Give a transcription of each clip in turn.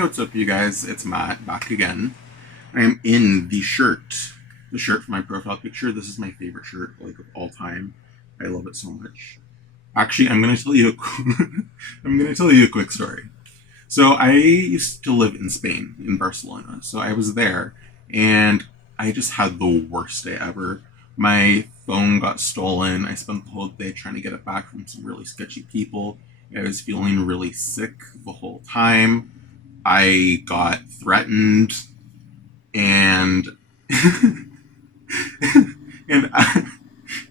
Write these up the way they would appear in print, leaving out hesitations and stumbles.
Hey, what's up, you guys? It's Matt back again. I am in the shirt for my profile picture. This is my favorite shirt, like of all time. I love it so much. Actually, I'm gonna tell you. I'm gonna tell you a quick story. So I used to live in Spain, in Barcelona. So I was there, and I just had the worst day ever. My phone got stolen. I spent the whole day trying to get it back from some really sketchy people. I was feeling really sick the whole time. I got threatened, and and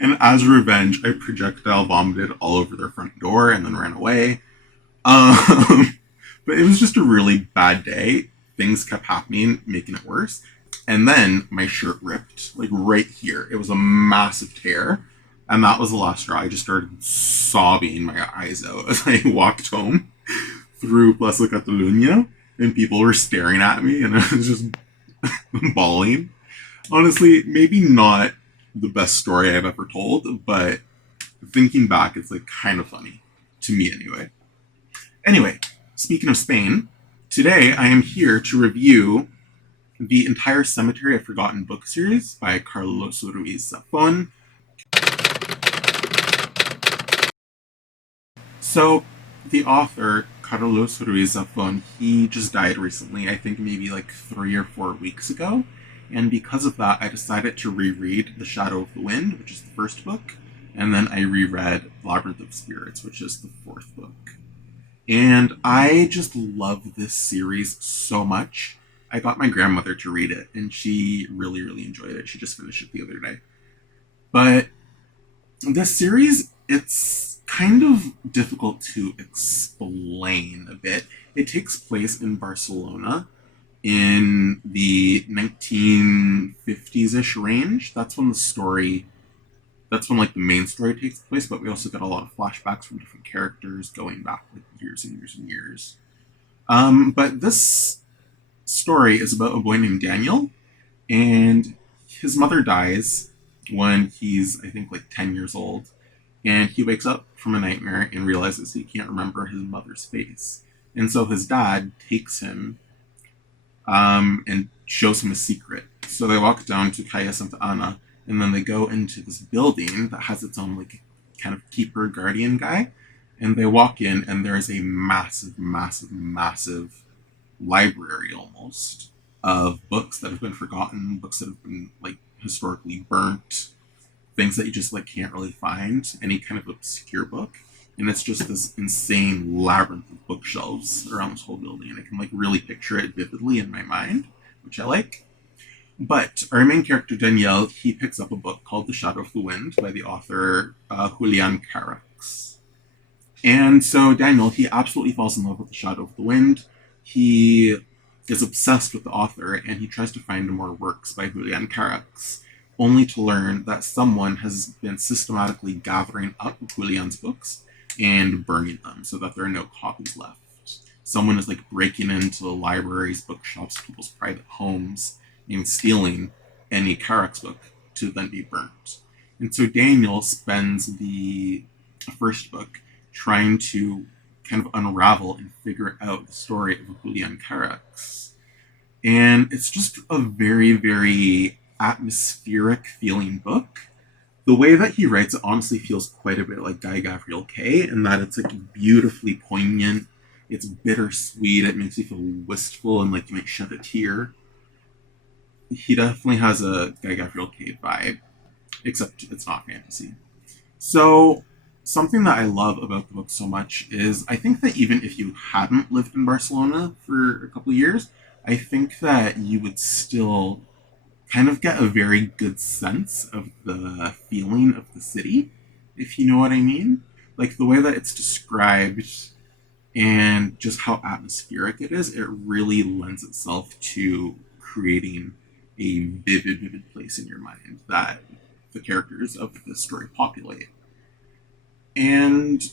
and as revenge, I projectile vomited all over their front door and then ran away. Um, but it was just a really bad day. Things kept happening, making it worse. And then my shirt ripped, like right here. It was a massive tear. And that was the last straw. I just started sobbing my eyes out as I walked home through Plaza Catalunya. And people were staring at me, and I was just bawling. Honestly, maybe not the best story I've ever told, but thinking back, it's like kind of funny. To me, anyway. Anyway, speaking of Spain, today I am here to review the entire Cemetery of Forgotten book series by Carlos Ruiz Zafón. So, the author, Carlos Ruiz Zafón, he just died recently, I think maybe like 3 or 4 weeks ago. And because of that, I decided to reread The Shadow of the Wind, which is the first book, and then I reread Labyrinth of Spirits, which is the fourth book. And I just love this series so much. I got my grandmother to read it, and she really, really enjoyed it. She just finished it the other day. But this series, it's kind of difficult to explain a bit. It takes place in Barcelona in the 1950s-ish range. That's when like the main story takes place, but we also get a lot of flashbacks from different characters going back like years and years and years. But this story is about a boy named Daniel, and his mother dies when he's, I think, like 10 years old. And he wakes up from a nightmare and realizes he can't remember his mother's face. And so his dad takes him and shows him a secret. So they walk down to Calle Santa Ana, and then they go into this building that has its own like kind of keeper guardian guy. And they walk in, and there is a massive, massive, massive library almost of books that have been forgotten, books that have been like historically burnt, things that you just like can't really find, any kind of obscure book. And it's just this insane labyrinth of bookshelves around this whole building. And I can like really picture it vividly in my mind, which I like. But our main character Danielle, he picks up a book called The Shadow of the Wind by the author Julian Carax. And so Daniel, he absolutely falls in love with The Shadow of the Wind. He is obsessed with the author, and he tries to find more works by Julian Carax, only to learn that someone has been systematically gathering up Julian's books and burning them so that there are no copies left. Someone is like breaking into the libraries, bookshops, people's private homes, and stealing any Carax book to then be burnt. And so Daniel spends the first book trying to kind of unravel and figure out the story of Julian Carax. And it's just a very, very atmospheric feeling book. The way that he writes it honestly feels quite a bit like Guy Gavriel Kay, in that it's like beautifully poignant. It's bittersweet. It makes you feel wistful and like you might shed a tear. He definitely has a Guy Gavriel Kay vibe, except it's not fantasy. So something that I love about the book so much is I think that even if you hadn't lived in Barcelona for a couple of years, I think that you would still kind of get a very good sense of the feeling of the city, if you know what I mean. Like the way that it's described and just how atmospheric it is, it really lends itself to creating a vivid, vivid place in your mind that the characters of the story populate. And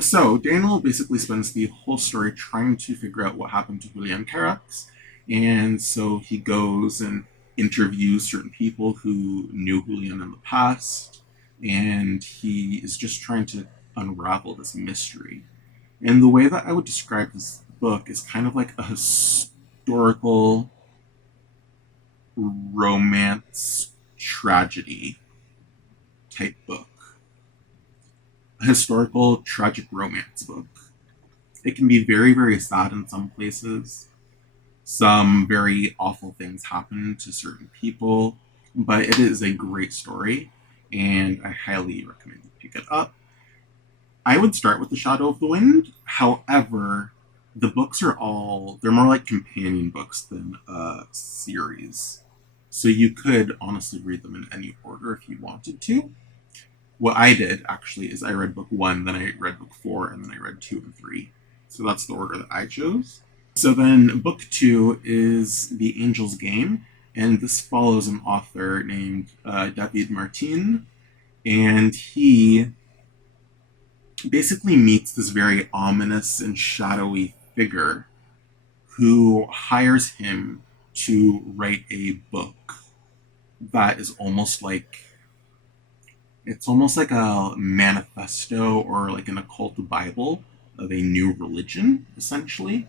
so Daniel basically spends the whole story trying to figure out what happened to Julian Carax. And so he goes and interviews certain people who knew Julian in the past. And he is just trying to unravel this mystery. And the way that I would describe this book is kind of like a historical romance tragedy type book. A historical tragic romance book. It can be very, very sad in some places. Some very awful things happen to certain people, but it is a great story, and I highly recommend you pick it up. I would start with The Shadow of the Wind. However, the books they're more like companion books than a series. So you could honestly read them in any order if you wanted to. What I did actually is I read book one, then I read book four, and then I read two and three. So that's the order that I chose. So then book two is The Angel's Game, and this follows an author named David Martin, and he basically meets this very ominous and shadowy figure who hires him to write a book that is almost like a manifesto or like an occult Bible of a new religion, essentially.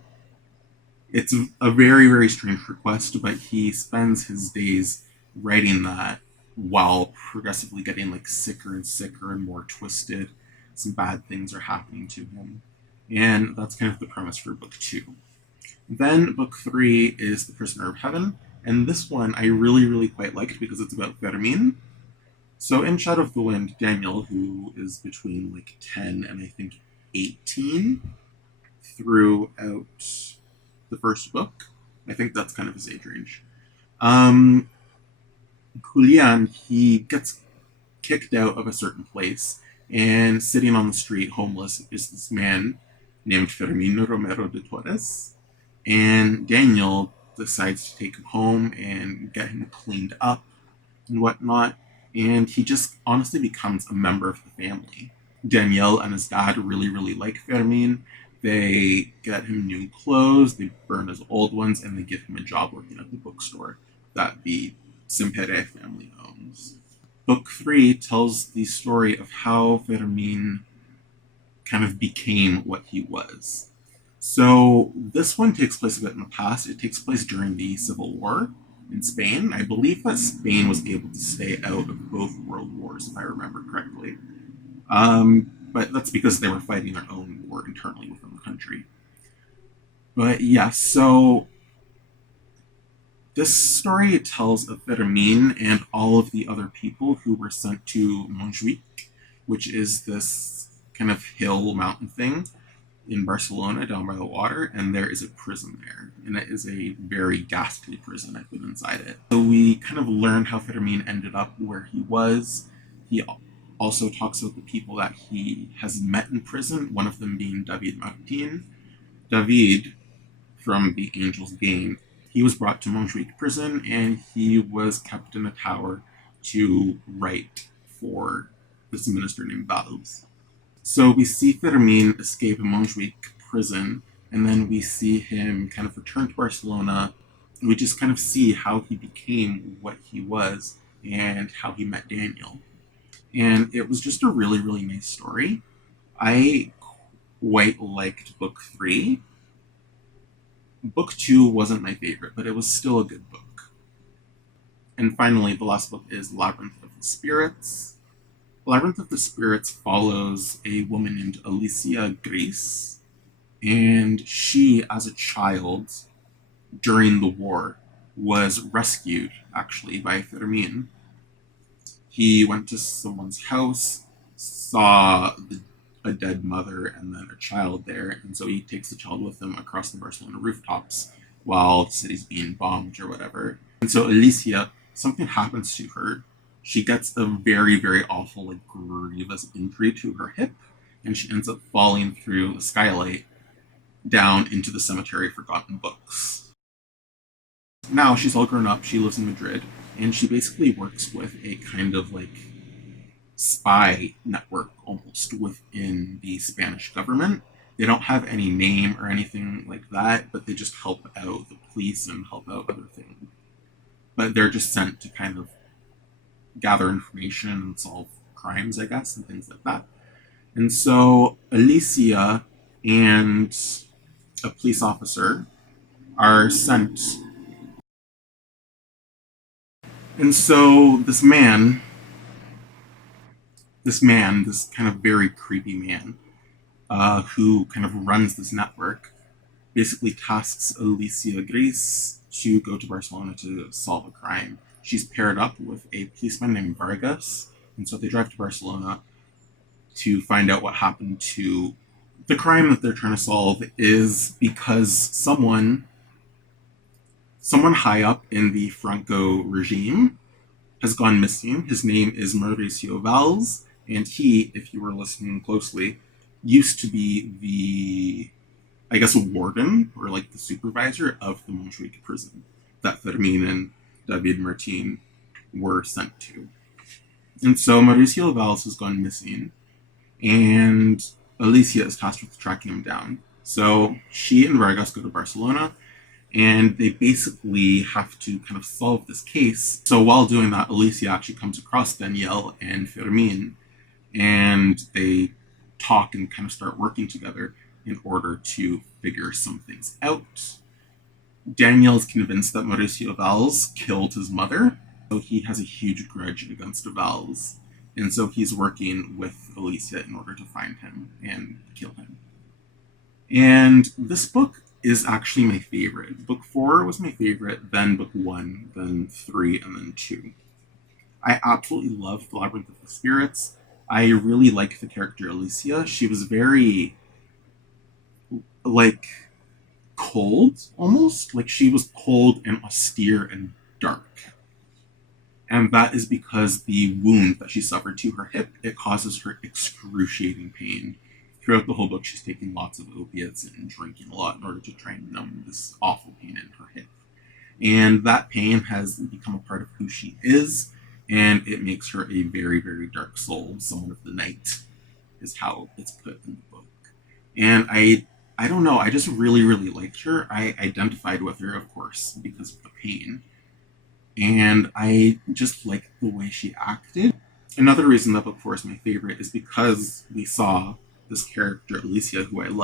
It's a very, very strange request, but he spends his days writing that while progressively getting like sicker and sicker and more twisted. Some bad things are happening to him. And that's kind of the premise for book two. Then book three is The Prisoner of Heaven. And this one I really, really quite liked because it's about Fermin. So in Shadow of the Wind, Daniel, who is between like 10 and I think 18 throughout the first book, I think that's kind of his age range. Um, Julian, he gets kicked out of a certain place, and sitting on the street, homeless, is this man named Fermin Romero de Torres. And Daniel decides to take him home and get him cleaned up and whatnot. And he just honestly becomes a member of the family. Danielle and his dad really, really like Fermin. They get him new clothes, they burn his old ones, and they give him a job working at the bookstore that the Simpere family owns. Book three tells the story of how Fermin kind of became what he was. So this one takes place a bit in the past. It takes place during the Civil War in Spain. I believe that Spain was able to stay out of both world wars, if I remember correctly. But that's because they were fighting their own war internally within the country. But yeah, so this story tells of Fermin and all of the other people who were sent to Montjuic, which is this kind of hill mountain thing in Barcelona down by the water, and there is a prison there. And it is a very ghastly prison. I've been inside it. So we kind of learn how Fermin ended up where he was. He also talks about the people that he has met in prison, one of them being David Martin. David, from The Angel's Game, he was brought to Montjuic prison and he was kept in a tower to write for this minister named Valls. So we see Fermin escape Montjuic prison, and then we see him kind of return to Barcelona. We just kind of see how he became what he was and how he met Daniel. And it was just a really, really nice story. I quite liked book three. Book two wasn't my favorite, but it was still a good book. And finally, the last book is Labyrinth of the Spirits. Labyrinth of the Spirits follows a woman named Alicia Gris, and she, as a child during the war, was rescued actually by Fermin. He went to someone's house, saw a dead mother and then a child there, and so he takes the child with him across the Barcelona rooftops while the city's being bombed or whatever. And so Alicia, something happens to her. She gets a very, very awful, like grievous injury to her hip, and she ends up falling through the skylight down into the cemetery of forgotten books. Now she's all grown up, she lives in Madrid, and she basically works with a kind of like spy network almost within the Spanish government. They don't have any name or anything like that, but they just help out the police and help out other things. But they're just sent to kind of gather information and solve crimes, I guess, and things like that. And so Alicia and a police officer, are sent. And so this kind of very creepy man, who kind of runs this network, basically tasks Alicia Grace to go to Barcelona to solve a crime. She's paired up with a policeman named Vargas, and so they drive to Barcelona to find out what happened to the crime that they're trying to solve. Is because someone high up in the Franco regime has gone missing. His name is Mauricio Valls, and he, if you were listening closely, used to be the, I guess, a warden or like the supervisor of the Montjuic prison that Fermin and David Martin were sent to. And so Mauricio Valls has gone missing, and Alicia is tasked with tracking him down. So she and Vargas go to Barcelona, and they basically have to kind of solve this case. So while doing that, Alicia actually comes across Danielle and Fermin, and they talk and kind of start working together in order to figure some things out. Danielle is convinced that Mauricio Valls killed his mother, so he has a huge grudge against Valls, and so he's working with Alicia in order to find him and kill him. And this book is actually my favorite. Book 4 was my favorite, then book 1, then 3, and then 2. I absolutely love The Labyrinth of the Spirits. I really like the character Alicia. She was very, like, cold, almost. Like, she was cold and austere and dark. And that is because the wound that she suffered to her hip, it causes her excruciating pain. Throughout the whole book, she's taking lots of opiates and drinking a lot in order to try and numb this awful pain in her hip. And that pain has become a part of who she is, and it makes her a very, very dark soul. Someone of the night is how it's put in the book. And I don't know, I just really, really liked her. I identified with her, of course, because of the pain. And I just liked the way she acted. Another reason that book 4 is my favorite is because we saw this character, Alicia, who I love,